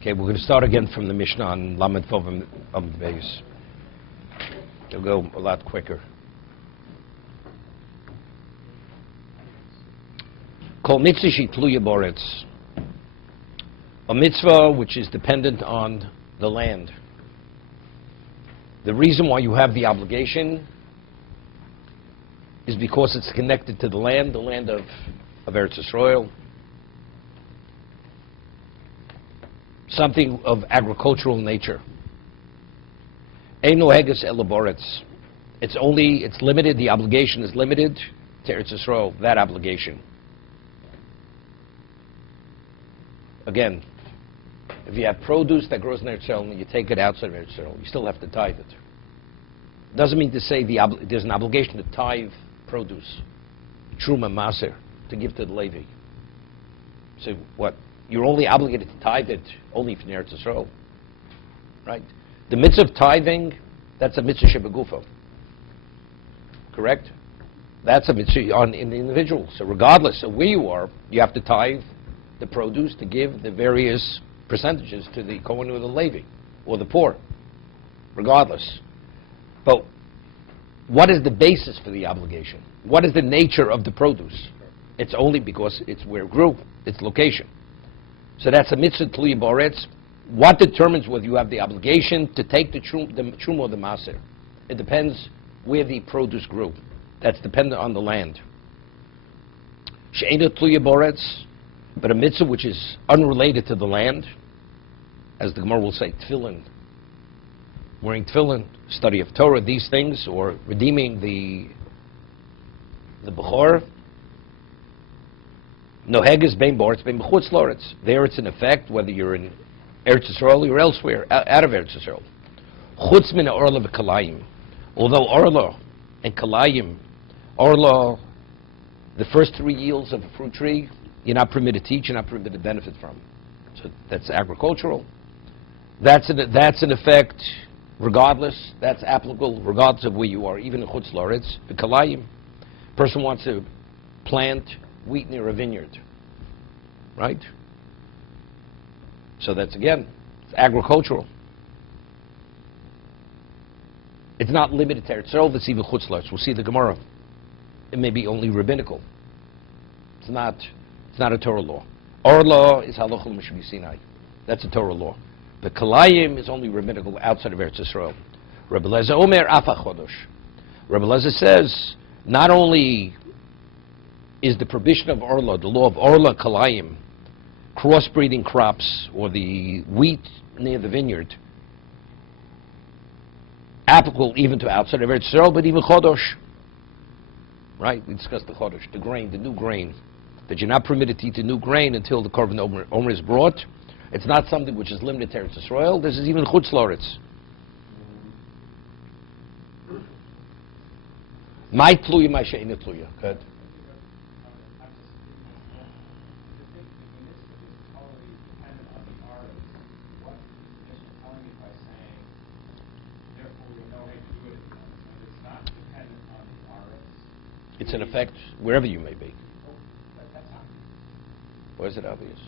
Okay, we're going to start again from the Mishnah on Lamed Vav Beis. It'll go a lot quicker. Kol mitzvah shitluya boretz. A mitzvah which is dependent on the land. The reason why you have the obligation is because it's connected to the land of Eretz Yisrael. Something of agricultural nature. Ein noheges ela boretz. It's limited, the obligation is limited to Eretz Yisrael, that obligation. Again, if you have produce that grows in Eretz Yisrael and you take it outside of Eretz Yisrael, you still have to tithe it. Doesn't mean to say there's an obligation to tithe produce, truma maser, to give to the Levi. So what? You're only obligated to tithe it only from Eretz Yisrael, right? The mitzvah of tithing, that's a mitzvah shebegufo. Correct? That's a mitzvah in the individual. So regardless of where you are, you have to tithe the produce to give the various percentages to the Kohen or the Levi or the poor, regardless. But what is the basis for the obligation? What is the nature of the produce? It's only because it's where it grew, its location. So that's a mitzvah tluya boretz. What determines whether you have the obligation to take the truma or the maser? It depends where the produce grew. That's dependent on the land. She'ena tluya boretz, but a mitzvah which is unrelated to the land, as the Gemara will say, tefillin, wearing tefillin, study of Torah, these things, or redeeming the bechor. Noheges bein boretz bein b'chutz loretz. There it's in effect whether you're in Eretz Yisrael or elsewhere, out of Eretz Yisrael. Chutz min orla v'kalayim. Although orla and kalayim, orla, the first 3 yields of a fruit tree, you're not permitted to eat, you're not permitted to benefit from. So that's agricultural. That's in effect, regardless, that's applicable regardless of where you are, even in chutz loretz. The kalayim, person wants to plant wheat near a vineyard, right? So that's, again, it's agricultural. It's not limited to Eretz Yisrael, it's even chutz loretz. We'll see the Gemara. It may be only rabbinical. It's not a Torah law. Our law is halacha l'mishbi Sinai. That's a Torah law. The kalayim is only rabbinical outside of Eretz Yisrael. Rabbi Lezer Omer afa chodosh. Rabbi Lezer says not only is the prohibition of orla, the law of orla kalayim, crossbreeding crops or the wheat near the vineyard, applicable even to outside of Eretz Yisrael, but even chodosh. Right? We discussed the chodosh, the grain, the new grain. That you're not permitted to eat the new grain until the korban omer is brought. It's not something which is limited to Eretz Yisrael. This is even chutz loretz. My tluya, my she'ena tluya. Good. It's in effect wherever you may be. Why is it obvious?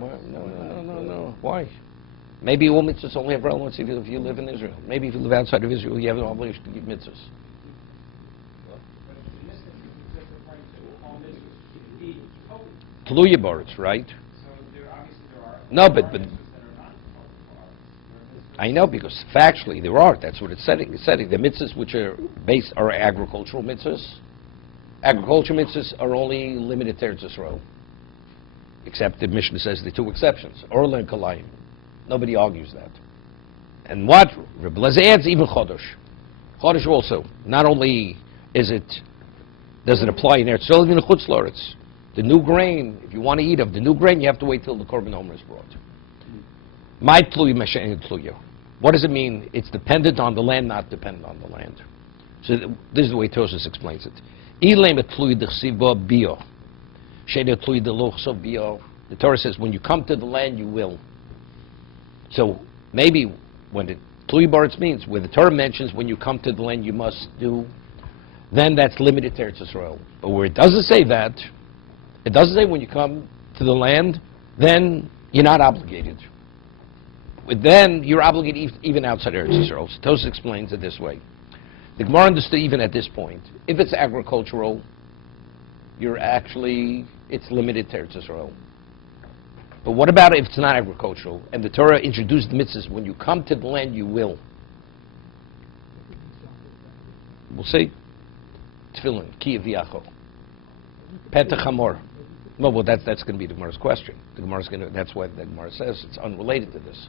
No. Why? Maybe all mitzvahs only have relevance if you live in Israel. Maybe if you live outside of Israel, you have an obligation to give mitzvahs. Tluya boretz, right? No, but I know, because factually there are. That's what it's setting. It's setting the mitzvahs which are based are agricultural mitzvahs. Agricultural mitzvahs are only limited to Eretz Yisrael, except the Mishnah says the 2 exceptions: orla and kalayim. Nobody argues that. And what Rabbi Lezer adds, even chodosh. Chodosh also. Not only does it apply in Eretz Yisrael, even in chutz loretz. The new grain, if you want to eat of the new grain, you have to wait till the korban omer is brought. My tluya, my she'ena tluya. What does it mean? It's dependent on the land, not dependent on the land. So this is the way Tosfos explains it. The Torah says when you come to the land, you will. So maybe when the tluya boretz means, where the Torah mentions when you come to the land you must do, then that's limited to Eretz Yisrael. But where it doesn't say that, It doesn't say when you come to the land, then you're not obligated. But then you're obligated even outside Eretz Yisrael. So Tosfos explains it this way. The Gemara understood even at this point, if it's agricultural, it's limited to Eretz Yisrael. But what about if it's not agricultural, and the Torah introduced the mitzvahs, when you come to the land, you will? We'll see. Tefillin, ki v'yacho. Petach hamor. Well, that's going to be the Gemara's question. That's why the Gemara says it's unrelated to this.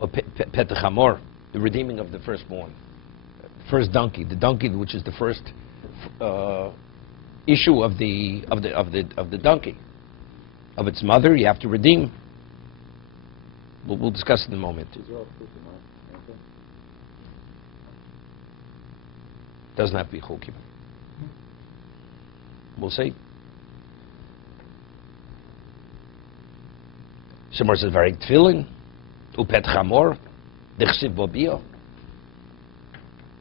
Petach hamor, the redeeming of the firstborn, first donkey, the donkey which is the first issue of the donkey, of its mother. You have to redeem. We'll discuss it in a moment. Doesn't have to be chukim. We'll see. Shemar says, "Very tefillin, upet chamor, dechsiv bobio."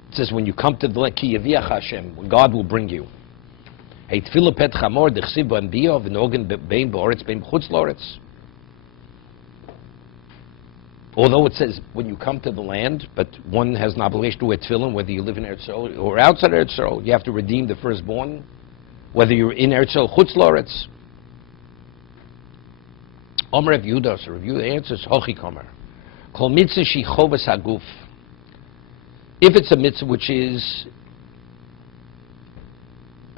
It says, when you come to the ki yaviach Hashem, when God will bring you. Hey, tefillah pet chamor, dechsiv bobio, v'nogen bein ba'oretz, bein b'chutz l'oretz. Although it says when you come to the land, but one has an obligation to wear tefillin, whether you live in Eretz Yisrael or outside Eretz Yisrael, you have to redeem the firstborn, whether you're in Eretz Yisrael, chutz l'oretz. Omer Rav Yehuda, so Rav Yehuda answers, hochi komer. Kol mitzvah shi chovas haguf. If it's a mitzvah which is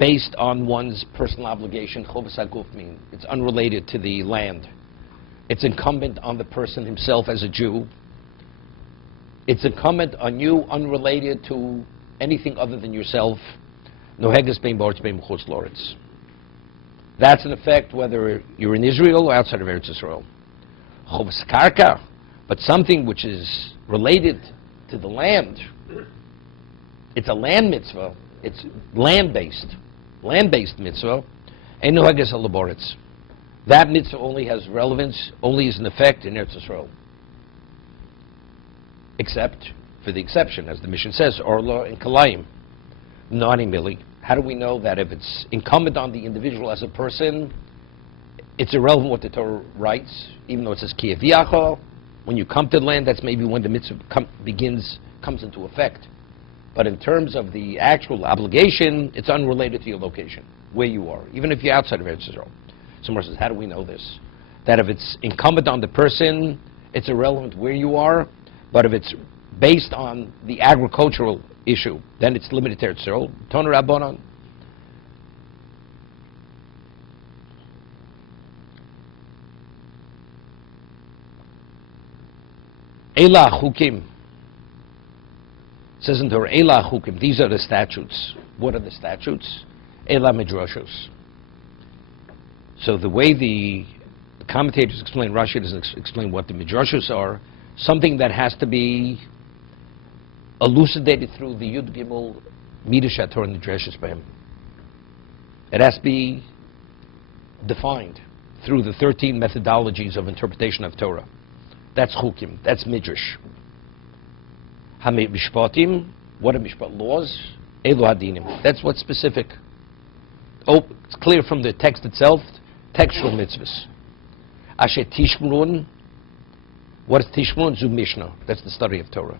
based on one's personal obligation, chovas haguf means it's unrelated to the land. It's incumbent on the person himself as a Jew. It's incumbent on you, unrelated to anything other than yourself. Noheges bein ba'oretz bein b'chutz l'oretz. That's in effect whether you're in Israel or outside of Eretz Yisrael. Chovas karka, but something which is related to the land. It's a land mitzvah. It's land-based mitzvah. Ein noheges al ba'oretz. That mitzvah only has relevance, only is in effect in Eretz Yisrael. Except for the exception, as the mission says, Orla and Kalayim. Nani Mili. How do we know that if it's incumbent on the individual as a person, it's irrelevant what the Torah writes, even though it says Ki Yaviacho, when you come to the land, that's maybe when the mitzvah comes into effect. But in terms of the actual obligation, it's unrelated to your location, where you are, even if you're outside of Eretz Yisrael. Someone says, how do we know this? That if it's incumbent on the person, it's irrelevant where you are, but if it's based on the agricultural issue, then it's limited to Eretz Yisrael. Toner Rabbanon. Eila Chukim. Says in Torah, Eila Chukim. These are the statutes. What are the statutes? Eila Midrashos. So the way the commentators explain, Rashi doesn't explain what the midrashos are, something that has to be elucidated through the Yud Gimel Midrash HaTorah and the Dreshus B'hem. It has to be defined through the 13 methodologies of interpretation of Torah. That's chukim, that's midrash. Mishpatim, what are mishpat? Laws? Elu hadinim. That's what's specific. Oh, it's clear from the text itself. Textual mitzvahs. Asher tishmrun. What is tishmrun? Zu Mishnah. That's the study of Torah.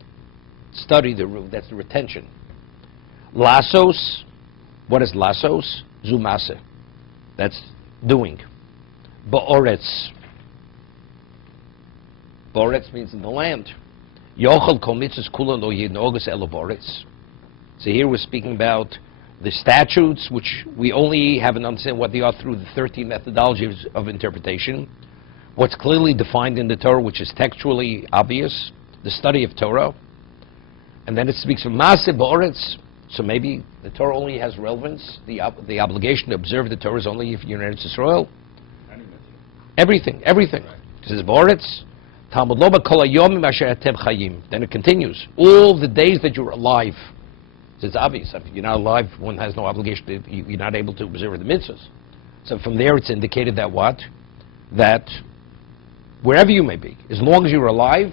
Study the root. That's the retention. Lasos. What is lasos? Zu Maseh. That's doing. Ba'oretz. Ba'oretz means in the land. Yochel kol mitzvahs kula lo yinogas elo ba'oretz. So here we're speaking about the statutes, which we only have an understanding what they are through the 13 methodologies of interpretation. What's clearly defined in the Torah, which is textually obvious, the study of Torah. And then it speaks of Maaseh Ba'oretz. So maybe the Torah only has relevance. The obligation to observe the Torah is only if you're in Eretz Yisrael. Everything. It says Ba'oretz. Talmud lo b'kol hayomim asher atem chayim. Then it continues. All the days that you're alive. So it's obvious. If you're not alive, one has no obligation. You're not able to observe the mitzvahs. So from there, it's indicated that what? That wherever you may be, as long as you're alive,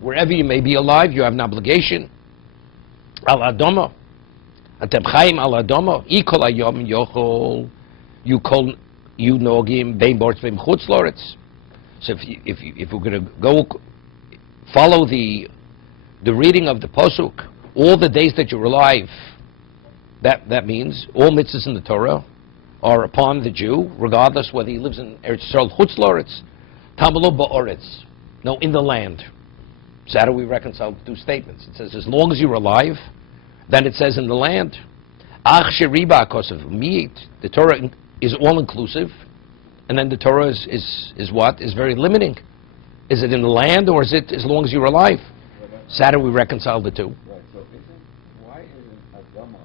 wherever you may be alive, you have an obligation. Al adoma, atem chayim al adoma, ikol hayom yochol you nogim bein boretz bein chutz loretz. So if we're going to go follow the reading of the pasuk, all the days that you're alive, that means all mitzvahs in the Torah are upon the Jew, regardless whether he lives in Eretz Yisrael, chutz loretz, tamalo ba'oretz, no, in the land. So how do we reconcile the two statements? It says as long as you're alive, then it says in the land. Ach sheriba kosev miit. The Torah is all inclusive, and then the Torah is what? Is very limiting. Is it in the land or is it as long as you're alive? So how do we reconcile the two? Right. So why isn't Adama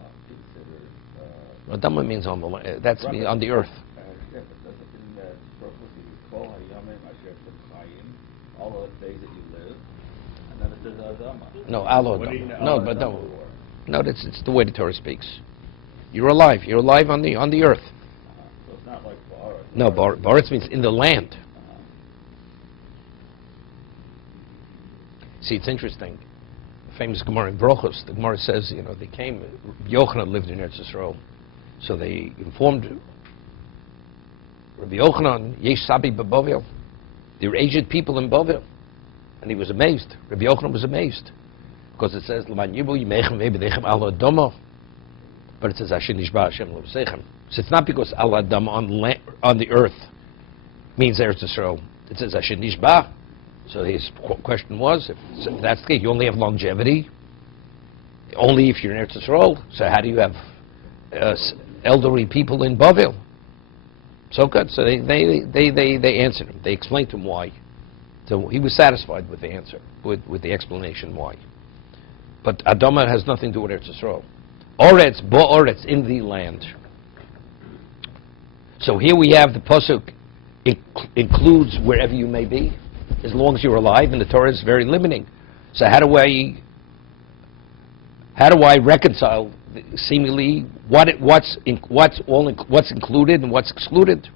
considered? Adama means on the land. That's on the earth. Yeah, but doesn't in that prophecy call Hayamim Asher Chayim, all the days that you live, and then it says Adama. No, alo Adama. No, but no. No, it's the way the Torah speaks. You're alive. You're alive on the earth. So it's not like Baretz. No, Baretz means in the land. See, it's interesting. The famous Gemara in Brochos, the Gemara says, they came, Yochanan lived in Eretz Yisrael, so they informed Rabbi Yochanan, Yesh Sabi Babovel, there were aged people in Bavel, and he was amazed. Rabbi Yochanan was amazed, because it says, L'man Yibu Yimechem Vebedechem Al Adama, but it says, Asher Nishba Hashem L'Vsechem. So it's not because Al Adama on the earth means Eretz Yisrael. It says, Asher Nishba. So his question was, if that's the case, you only have longevity, only if you're in Eretz Yisrael. So how do you have elderly people in Bavel? So good. So they answered him. They explained to him why. So he was satisfied with the answer, with the explanation why. But Adama has nothing to do with Eretz Yisrael. Oretz, bo'oretz, in the land. So here we have the pasuk includes wherever you may be, as long as you're alive, and the Torah is very limiting. So how do I reconcile seemingly what's included and what's excluded?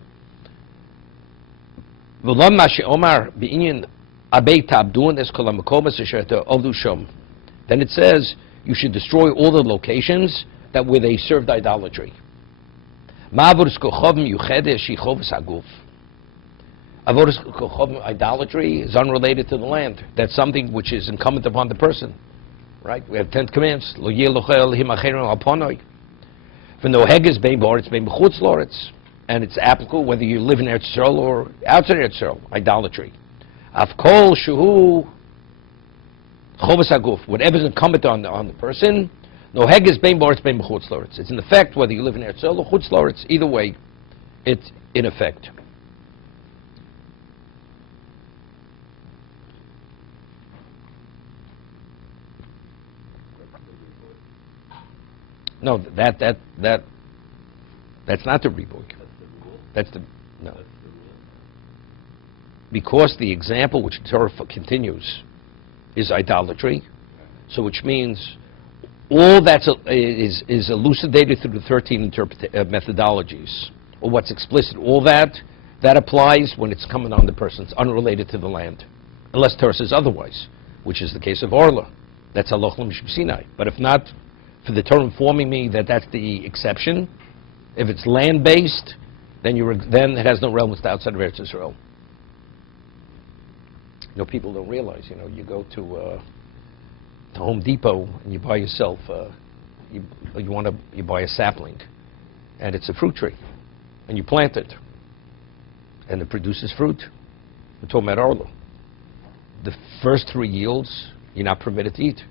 Then it says you should destroy all the locations where they served idolatry. Idolatry is unrelated to the land. That's something which is incumbent upon the person. Right? We have 10 commands. And it's applicable whether you live in Eretz Yisrael or outside Eretz Yisrael. Idolatry. Whatever is incumbent on the person. It's in effect whether you live in Eretz Yisrael or Chutz Loretz. Either way, it's in effect. No, that's not the rebook. That's the no. Because the example which the Torah continues is idolatry, so which means all that is elucidated through the 13 methodologies, or what's explicit, all that applies when it's coming on the person. It's unrelated to the land, unless Torah says otherwise, which is the case of Orla. That's Haloch L'Mishum Sinai. But if not, for the Torah informing me that that's the exception, if it's land-based, then it has no relevance to outside of Eretz Yisrael. People don't realize. You go to Home Depot and you buy yourself. You buy a sapling, and it's a fruit tree, and you plant it, and it produces fruit. We're talking about Orla. The first 3 yields you're not permitted to eat.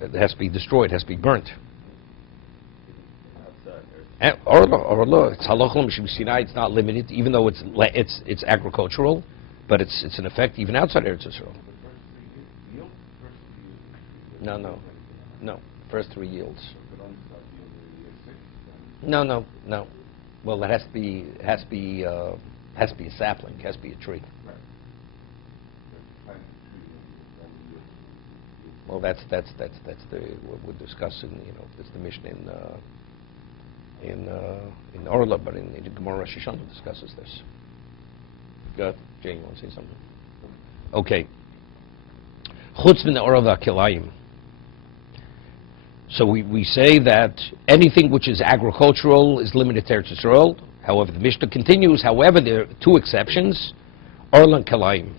It has to be destroyed. It has to be burnt. Orla, it's Haloch L'Mishum Sinai. It's not limited, even though it's agricultural, but it's in effect even outside Eretz Yisrael. No. First 3 yields. No. Well, it has to be a sapling. It has to be a tree. Well, that's what we're discussing. It's the mission in Orla, but in the Gemara Rosh Hashanah discusses this. Good. Jane, you want to say something? Okay. Chutz min ha'orav ha'kilayim. So we say that anything which is agricultural is limited to Eretz Yisrael. However, the Mishnah continues, however, there are two exceptions, Orla and Kalayim.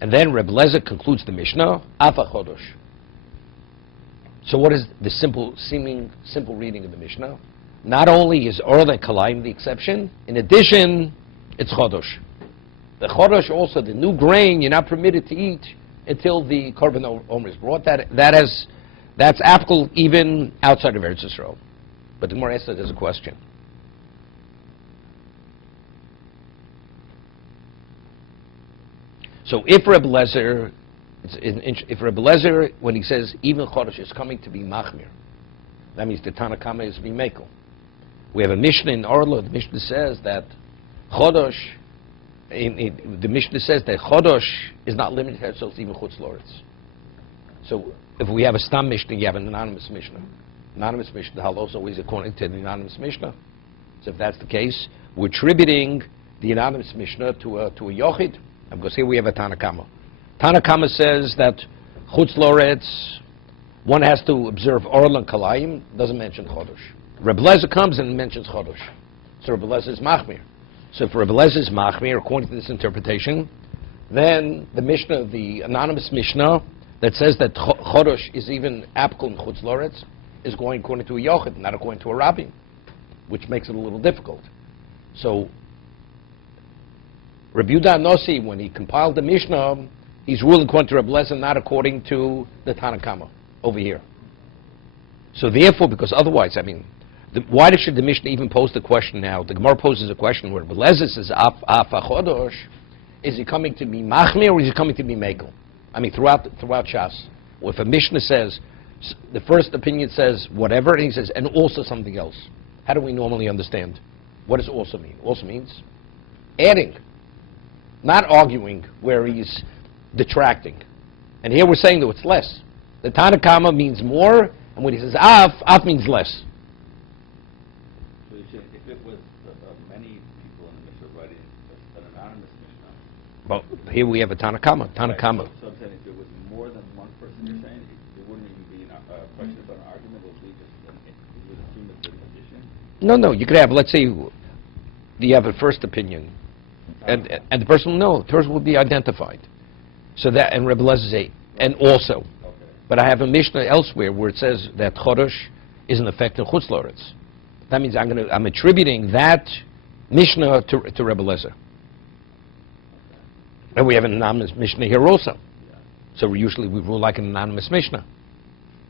And then Reb Lezer concludes the Mishnah, Afa Chodosh. So what is the simple reading of the Mishnah? Not only is Orla and Kalayim the exception, in addition, it's Chodosh. The Chodosh also, the new grain, you're not permitted to eat until the Korban Omer is brought. That's applicable even outside of Eretz Yisrael. But the Gemara asks that as a question. So if Reb Lezer, when he says even Chodesh is coming to be Machmir, that means the Tanna Kama is Mimekel. We have a Mishnah in Orla. The Mishnah says that Chodesh, the Mishnah says that Chodesh is not limited to itself, even Chutz Loretz. So if we have a Stam Mishnah, you have an anonymous Mishnah. Anonymous Mishnah, the halal is always according to the anonymous Mishnah. So if that's the case, we're attributing the anonymous Mishnah to a Yochid. Because here we have a Tanna Kama. Tanna Kama says that Chutz Loretz, one has to observe Orla and Kalayim, doesn't mention Chodesh. Reb Lezer comes and mentions Chodesh. So Reb Lezer is Machmir. So if Reb Lezer is Machmir, according to this interpretation, then the Mishnah, the anonymous Mishnah, that says that Chodesh is even applicable in Chutz Loretz, is going according to a Yochid, not according to a Rabbi, which makes it a little difficult. So Rabbi Yehuda Nossi, when he compiled the Mishnah, he's ruling according to Reb Lezer, not according to the Tanna Kama over here. So therefore, because otherwise, why should the Mishnah even pose the question now? The Gemara poses a question where Reb Lezer says, Afa Chodosh, is he coming to be Machmir or is he coming to be Mekel? Throughout Shas. Well, if a Mishnah says, the first opinion says whatever, and he says, and also something else. How do we normally understand? What does also mean? Also means adding. Not arguing where he's detracting. And here we're saying that it's less. The Tanna Kama means more, and when he says af means less. So if it was many people in the Mishnah writing an anonymous Mishnah. But here we have a Tanna Kama. Tanna Kama. Right. So I'm saying if it was more than one person, you're saying there wouldn't even be a question about an argument, it would be just you would assume it's an addition? No, you could have, let's say, you have a first opinion. And the person will know, the person will be identified. So that, and Rebbe Lezer say, and also. Okay. But I have a Mishnah elsewhere where it says that Chodesh is an effect in Chutz Loretz. That means I'm attributing that Mishnah to Rebbe Lezer. And we have an anonymous Mishnah here also. Yeah. So we rule like an anonymous Mishnah.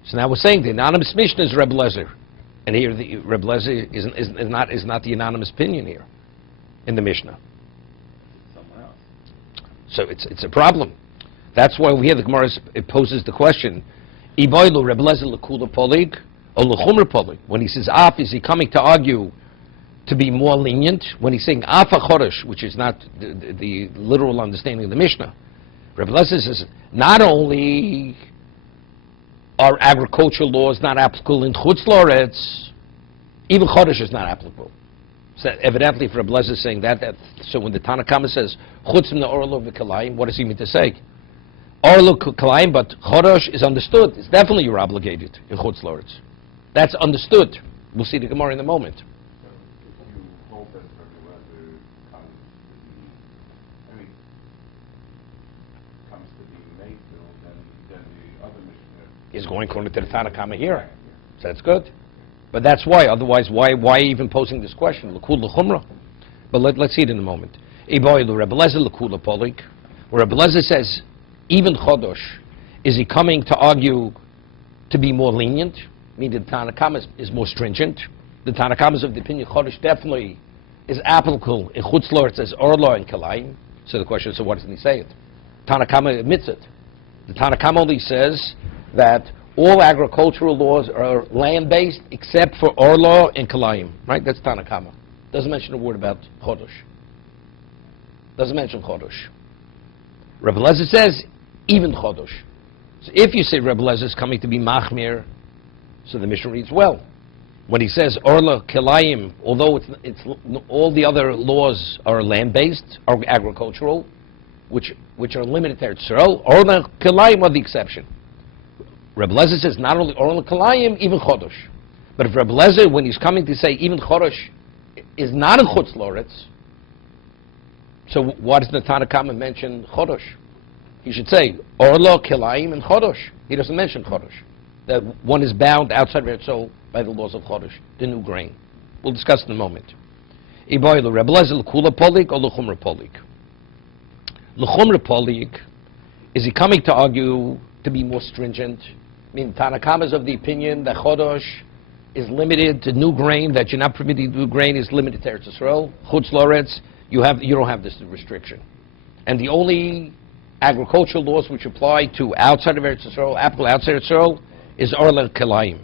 So now we're saying the anonymous Mishnah is Rebbe Lezer. And here the Rebbe Lezer is not the anonymous opinion here in the Mishnah. So it's a problem. That's why we hear the Gemara poses the question: Iboilu Reb Lezer lekula polig or lechumra polig? When he says af, is he coming to argue to be more lenient? When he's saying afa chodesh, which is not the literal understanding of the Mishnah, Reb Lezer says not only are agricultural laws not applicable in Chutz Loretz, even chodesh is not applicable. So evidently, for Reb Lezer saying that, so when the Tanna Kama says Chutz from the Orlo v'Kalayim, what does he mean to say? Orlo Kalayim, but Chodesh is understood. It's definitely you're obligated in Chutz Loretz. That's understood. We'll see the Gemara in a moment. So if you hold that Reb Lezer comes to be Mayfield, then the other Mishnah Is going according to the Tanna Kama here. So that's good. But that's why. Otherwise, why even posing this question? L'kul l'chumra. But let's see it in a moment. Iboilu Reb Lezer l'kul polik. Where Reb Lezer says, even Chodosh, is he coming to argue to be more lenient? Meaning the Tanna Kama is more stringent. The Tanna Kama is of the opinion Chodosh definitely is applicable in Chutz Loretz as Orlo and Kalayim. So the question is, so why doesn't he say it? Tanna Kama admits it. The Tanna Kama only says that all agricultural laws are land-based except for Orlo and Kalayim. Right? That's Tanna Kama. Doesn't mention a word about Chodosh. Doesn't mention Chodosh. Rebbe Lezer says, even Chodosh. So if you say Rebbe Lezer is coming to be Machmir, so the Mishnah reads well. When he says Orlo Kalayim, although it's all the other laws are land-based, are agricultural, which are limited to Eretz Yisrael, Orlo Kalayim are the exception. Rebbe Lezer says not only Orel Kalayim, even Chodosh. But if Rebbe Lezer, when he's coming to say even Chodosh is not in Chutz Loretz, so why does the Tanna Kama mention Chodosh? He should say Orlo Kalayim and Chodosh. He doesn't mention Chodosh. That one is bound outside of Eretz by the laws of Chodosh, the new grain. We'll discuss in a moment. Iboy Rebbe Lezer L'Kula Polik or L'Chumra Polik? L'Chumra Polik, is he coming to argue to be more stringent? I mean, Tanna Kama is of the opinion that Chodosh is limited to new grain, that you're not permitted new grain is limited to Eretz Yisrael. Chutz Loretz, you don't have this restriction. And the only agricultural laws which apply to outside of Eretz Yisrael, applicable outside Eretz Yisrael, is Orla Kalayim.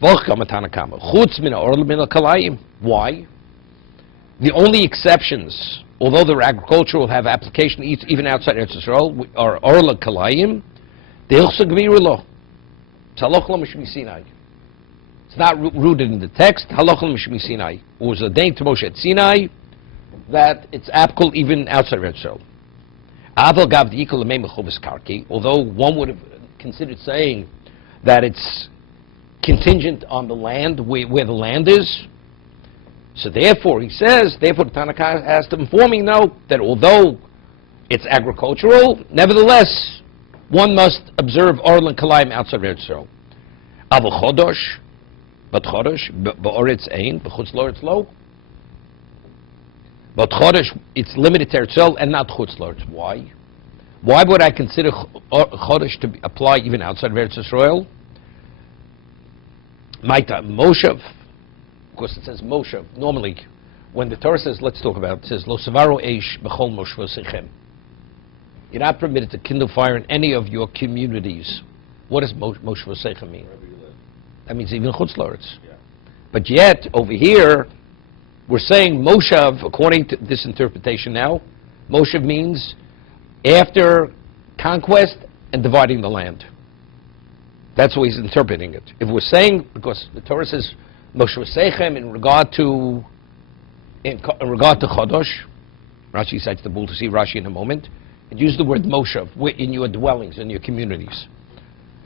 V'chkama Tanna Kama. Chutz min Orla min Kalayim. Why? The only exceptions, although they're agricultural, have application even outside Eretz Yisrael, are Orla Kalayim, Deilchsa Gvira Lo. It's Halach Lo Mishmi Sinai. It's not rooted in the text. Halach Lo Mishmi Sinai. It was ordained to Moshe at Sinai that it's applicable even outside Eretz Yisrael. Aval Gav D'Ikol Lemei Mechuvis Karki, although one would have considered saying that it's contingent on the land, where the land is. So therefore, he says, therefore the Tanna Kama has to inform me now that although it's agricultural, nevertheless, one must observe Orel and Kalayim outside of Eretz Yisrael. Aval Chodosh, but Chodosh, Ba'oretz Ein, B'chutz Loretz Lo. But Chodosh, it's limited to Eretz Yisrael and not Chutz Loretz. Why? Why would I consider Chodosh to apply even outside of Eretz Yisrael? Maita Moshev, of course it says Moshev. Normally, when the Torah says, let's talk about it, it says, Lo Savaro Eish B'chol Moshvosechem. You're not permitted to kindle fire in any of your communities. What does Moshvosechem mean? That means even Chutz Loretz. Yeah. But yet, over here, we're saying Moshev, according to this interpretation now, Moshev means after conquest and dividing the land. That's the way he's interpreting it. If we're saying, because the Torah says Moshe V'seichem in regard to Chodosh, Rashi cites the bull to see Rashi in a moment, it uses the word Moshev in your dwellings, in your communities.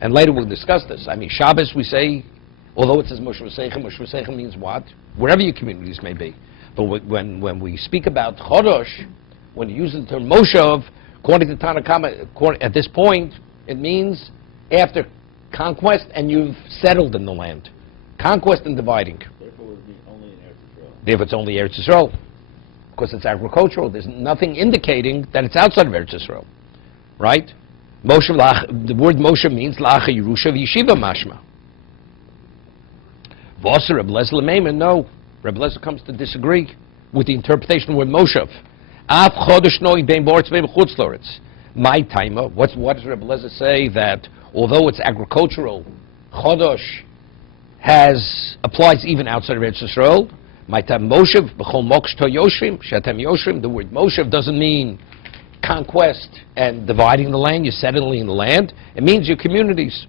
And later we'll discuss this. I mean, Shabbos we say, although it says Moshe V'seichem means what? Wherever your communities may be. But when we speak about Chodosh, when you use the term Moshev, according to Tanna Kama, at this point, it means after conquest and you've settled in the land. Conquest and dividing. Therefore, it would be only in Eretz Yisrael. Therefore, it's only Eretz Yisrael. Because it's agricultural. There's nothing indicating that it's outside of Eretz Yisrael. Right? Moshe, the word Moshe means Lacha Yerusha V'Yeshiva Mashma. V'Oser Reb Lezer L'Meimer, no. Reb Lezer comes to disagree with the interpretation of the word Moshev. Af Chodesh Noi Bein Boretz Bein Chutz Loretz. My timer. What does Reb Lezer say that although it's agricultural, Chodosh applies even outside of Eretz Yisrael? My time Moshev B'chol Moksh To Yoshvim Shetem Yoshvim. The word Moshev doesn't mean conquest and dividing the land. You're settling in the land. It means your communities.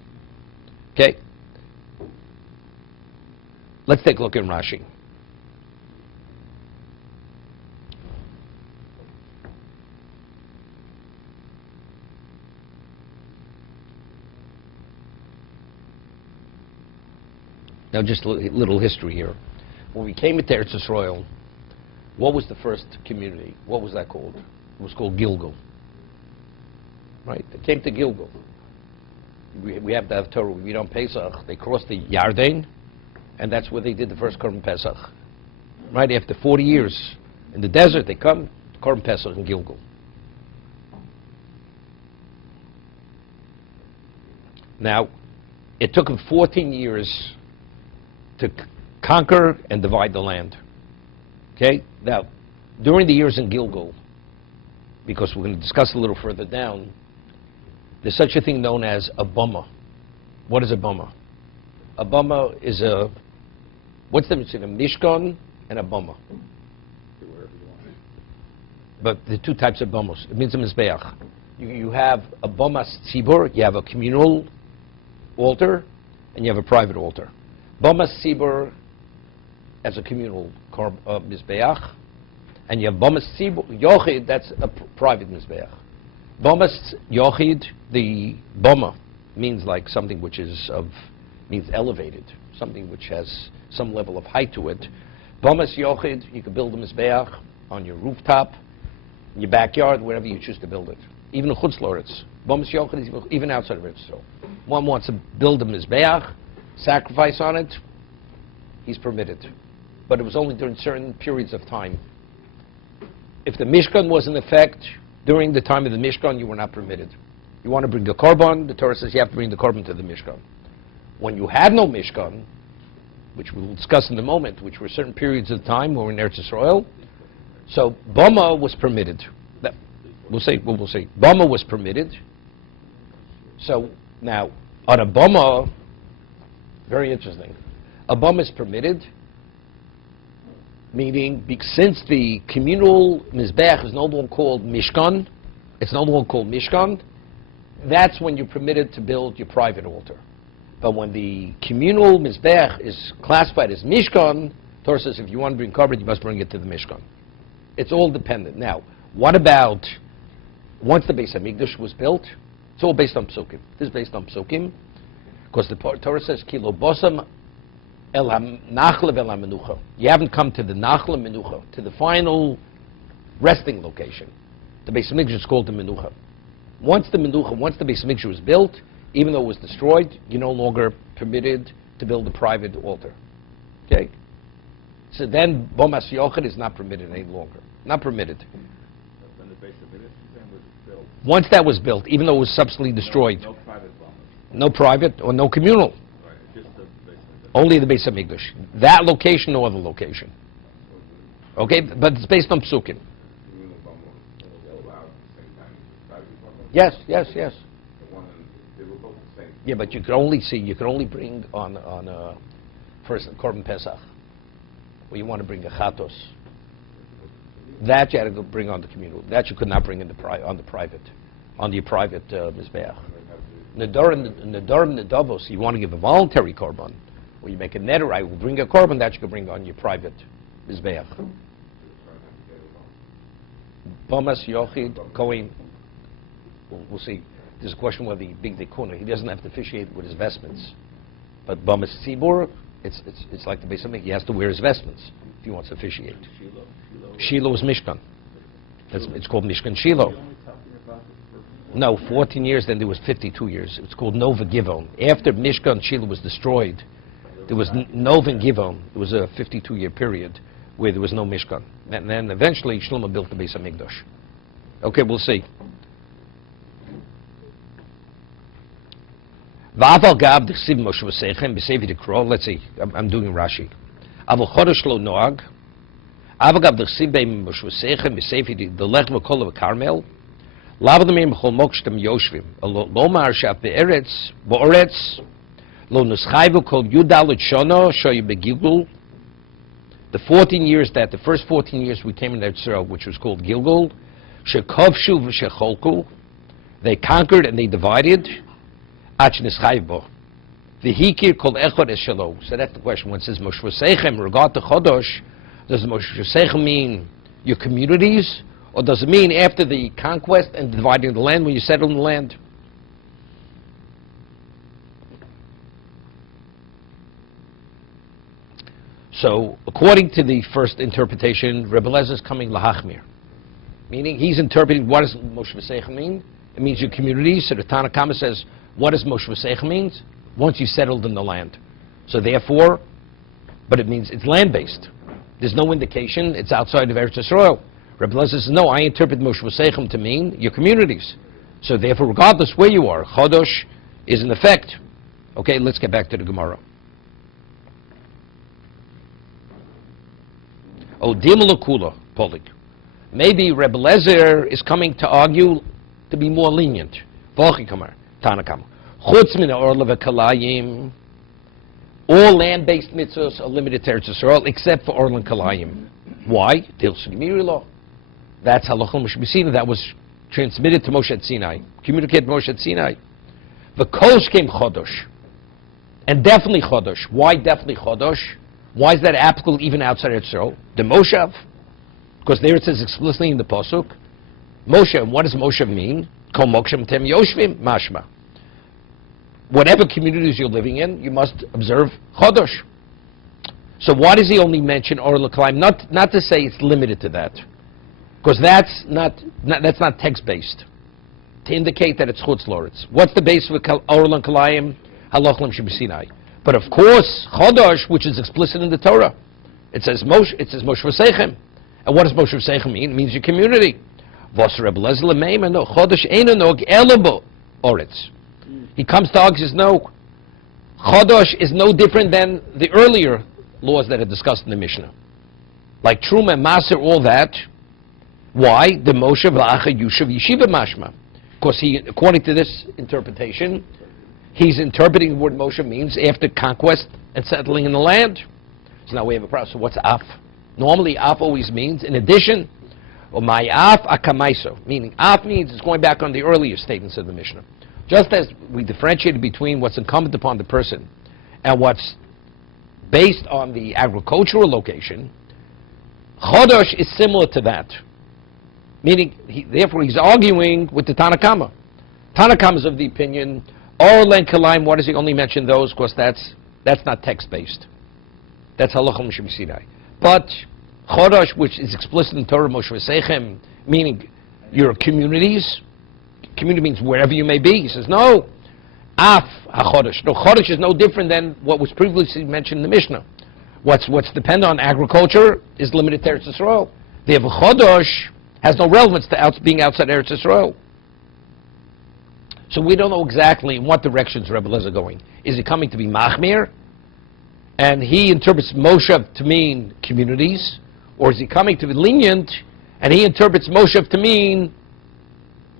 Okay. Let's take a look at Rashi. Now, just a little history here. When we came into Eretz Yisrael, what was the first community? What was that called? It was called Gilgal. Right? They came to Gilgal. We have to have Torah. We read on Pesach. They crossed the Yarden, and that's where they did the first Korban Pesach. Right? After 40 years in the desert, they come to Korban Pesach in Gilgal. Now, it took them 14 years to conquer and divide the land. Okay? Now, during the years in Gilgal, because we're going to discuss a little further down, there's such a thing known as a bummer. What is a bummer? A bummer is what's the difference between a mishkan and a bummer? But the two types of bummers. It means a mizbeach. You have a bummas tzibur, you have a communal altar, and you have a private altar. Bummas tzibur as a communal mizbeach, and you have bummas tzibur yochid, that's a private mizbeach. Bummas yochid, the bummer, means like something which means elevated, something which has some level of height to it. Bomas yochid, you could build a mizbeach on your rooftop, in your backyard, wherever you choose to build it. Even in Chutz La'aretz. Bomas yochid is even outside of Eretz Yisrael. One wants to build a mizbeach, sacrifice on it, he's permitted. But it was only during certain periods of time. If the Mishkan was in effect during the time of the Mishkan, you were not permitted. You want to bring the korban, the Torah says you have to bring the korban to the Mishkan. When you had no Mishkan, which we will discuss in a moment, which were certain periods of time when we were in Eretz Yisrael, so Bama was permitted. We'll see. Bama was permitted. So now, on a Bama, very interesting. A Bama is permitted, meaning since the communal Mizbeach is no longer called Mishkan, it's no longer called Mishkan, that's when you're permitted to build your private altar. But when the communal Mizbeach is classified as Mishkan, Torah says if you want to bring korban, you must bring it to the Mishkan. It's all dependent. Now, what about once the Beis HaMikdash was built? It's all based on Psukim. This is based on Psukim, because the Torah says, Kilo Bosam El HaNachle Vel HaMenucha. You haven't come to the Nachle Menucha, to the final resting location. The Beis HaMikdash is called the Menucha. Once the Beis HaMikdash was built, even though it was destroyed, you're no longer permitted to build a private altar. Okay? So then, Bomas Yochid is not permitted any longer. Not permitted. When the Beis HaMikdash was built. Once that was built, even though it was subsequently destroyed, No private bombers. no private or no communal, Right, just the Beis HaMikdash. only the Beis HaMikdash. That location, no other location. Okay? But it's based on Psukim. Communal bumble allowed at the same time as private bumble? Yes. The one they were both the same. Yeah, but you could only bring on first Korban Pesach, where you want to bring a chatos. That you had to go bring on the communal. That you could not bring on your private mizbeach. Nedarim nedavos. You want to give a voluntary korban, where you make a neder. I will bring a korban that you could bring on your private mizbeach. Bomas yochid kohen. We'll see. There's a question whether he big dekuna. He doesn't have to officiate with his vestments, but Bomas tzibur, it's like the Beis HaMikdash. He has to wear his vestments if he wants to officiate. Shiloh is Mishkan. It's called Mishkan Shiloh. No, 14 years, then there was 52 years. It's called Nova Givon. After Mishkan Shiloh was destroyed, there was Nova Givon. It was a 52-year period where there was no Mishkan. And then eventually Shlomo built the Beis HaMikdash. Okay, we'll see. V'aval gab d'chsiv Moshe v'seichem b'sevi d'kro. Let's see. I'm doing Rashi. Aval chodesh lo noag. Aval gab d'chsiv beim Moshe v'seichem b'sevi d'lech v'kol v'karmel. Lav d'meim b'chol mokshtem yoshvim. Lo mar shaf be'eretz bo'oretz. Lo nuschayvu kol yudal shono shoyu begilgul. The 14 years the first 14 years we came in Eretz Yisrael, which was called Gilgul, shekovshu v'shecholku. They conquered and they divided. The hikir kol echad es shelo. So that's the question. When it says Moshe v'seichem, regard to chodosh, does Moshe v'seichem mean your communities, or does it mean after the conquest and dividing the land when you settle in the land? So, according to the first interpretation, Rebbe Lezer is coming lahachmir, meaning he's interpreting what does Moshe v'seichem mean. It means your communities. So the Tanna Kama says, what does Moshe v'seichem means? Once you settled in the land. So therefore, but it means it's land-based. There's no indication it's outside of Eretz Yisrael. Rebbe Lezer says, no, I interpret Moshe v'seichem to mean your communities. So therefore, regardless where you are, Chodosh is in effect. Okay, let's get back to the Gemara. Oh, Dimulakula, Polik. Maybe Rebbe Lezer is coming to argue to be more lenient. V'ochikamar. Tanakam. Chutz min ha'orla v'kalayim. All land-based mitzvahs are limited to Eretz Yisrael except for Orla and Kalayim. Why? Dil Shemiri law. That's halacha Moshe B'Sinai. That was transmitted to Moshe at Sinai. Communicated to Moshe at Sinai. V'kosh came Chodosh. And definitely Chodosh. Why definitely Chodosh? Why is that applicable even outside Eretz Yisrael? The Moshav. Because there it says explicitly in the Pasuk. Moshe, what does Moshe mean? Kol mokshem tem yoshvim mashma. whatever communities you're living in, you must observe Chodosh. So why does he only mention Or L'Kalaim? Not to say it's limited to that, because that's not text-based. To indicate that it's Chutz Loretz. What's the base of Or L'Kalaim? Halach L'm Shebesinai. But of course, Chodosh, which is explicit in the Torah, it says Moshe V'Seichem. And what does Moshe V'Seichem mean? It means your community. Vos Reb Eliezer L'meima, no, Chodosh Eino Nog Elabo Oretz. He comes to argue, says, no, Chodosh is no different than the earlier laws that are discussed in the Mishnah. Like Truma, Maser, all that. Why? The Moshe V'Acha Yushav Yeshiva Mashma. Because he, according to this interpretation, he's interpreting what Moshe means after conquest and settling in the land. So now we have a problem. So what's Af? Normally, Af always means, in addition, or my Af Akamaiso. Meaning, Af means it's going back on the earlier statements of the Mishnah. Just as we differentiated between what's incumbent upon the person and what's based on the agricultural location, Chodosh is similar to that. Meaning, therefore, he's arguing with the Tanakama. Tanakama is of the opinion, Or L'Kalaim, why does he only mention those? Because that's not text-based. That's Halach L'm Shebesinai. But Chodosh, which is explicit in Torah, Moshe V'Seichem, meaning your communities. Community means wherever you may be. He says, no, Af HaChodosh. No, Chodosh is no different than what was previously mentioned in the Mishnah. What's dependent on agriculture is limited to Eretz Yisrael. The Chodosh has no relevance to being outside Eretz Yisrael. So we don't know exactly in what directions Rebbe Eliezer is going. Is he coming to be Machmir? And he interprets Moshe to mean communities? Or is he coming to be lenient and he interprets Moshe to mean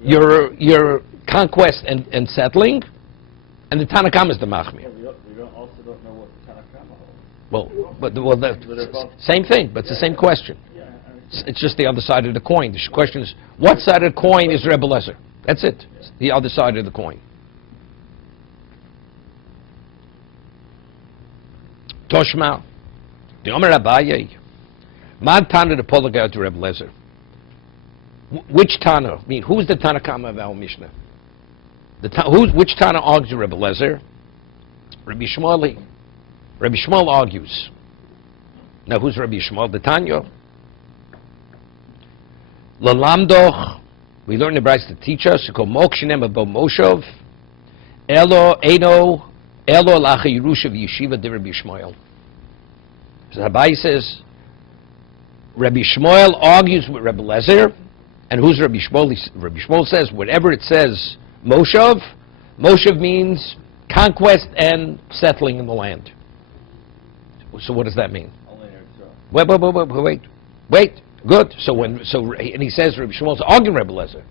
your conquest and settling, and the Tanakama is the Machmir. We also don't know what the Tanakama holds. Well, same thing, but it's the same question. Yeah, It's just the other side of the coin. The question is, what side of the coin is Rebbe Eliezer? That's it. It's the other side of the coin. Toshma, the Omer Abaye, Man Tana the Polaga to Rebbe Eliezer. Which Tana? I mean, who's the Tanakama of our Mishnah? Which Tana argues Rebbe Eliezer? Rabbi Shmuel. Rabbi Shmuel argues. Now, who's Rabbi Shmuel? The Tanya. Lalamdoch. We learn the Bryce to teach us. Shekol Mokshinem Abo Moshev. Elo Eino Elo Lacha Yerusha V'Yeshiva de Rabbi Shmuel. So Abai says, Rabbi Shmuel argues with Rebbe Eliezer. And who's Rabbi Shmuel? Rabbi Shmuel says, whatever it says, Moshev means conquest and settling in the land. So what does that mean? only Eretz Yisrael. Wait. Good. And he says Rabbi Shmuel's arguing Rebbe Eliezer.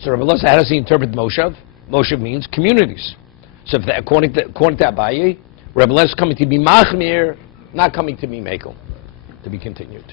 So Rebbe Eliezer, how does he interpret Moshev? Moshev means communities. So if according to Abaye, Rebbe Eliezer is coming to be Machmir, not coming to be Mekel. To be continued.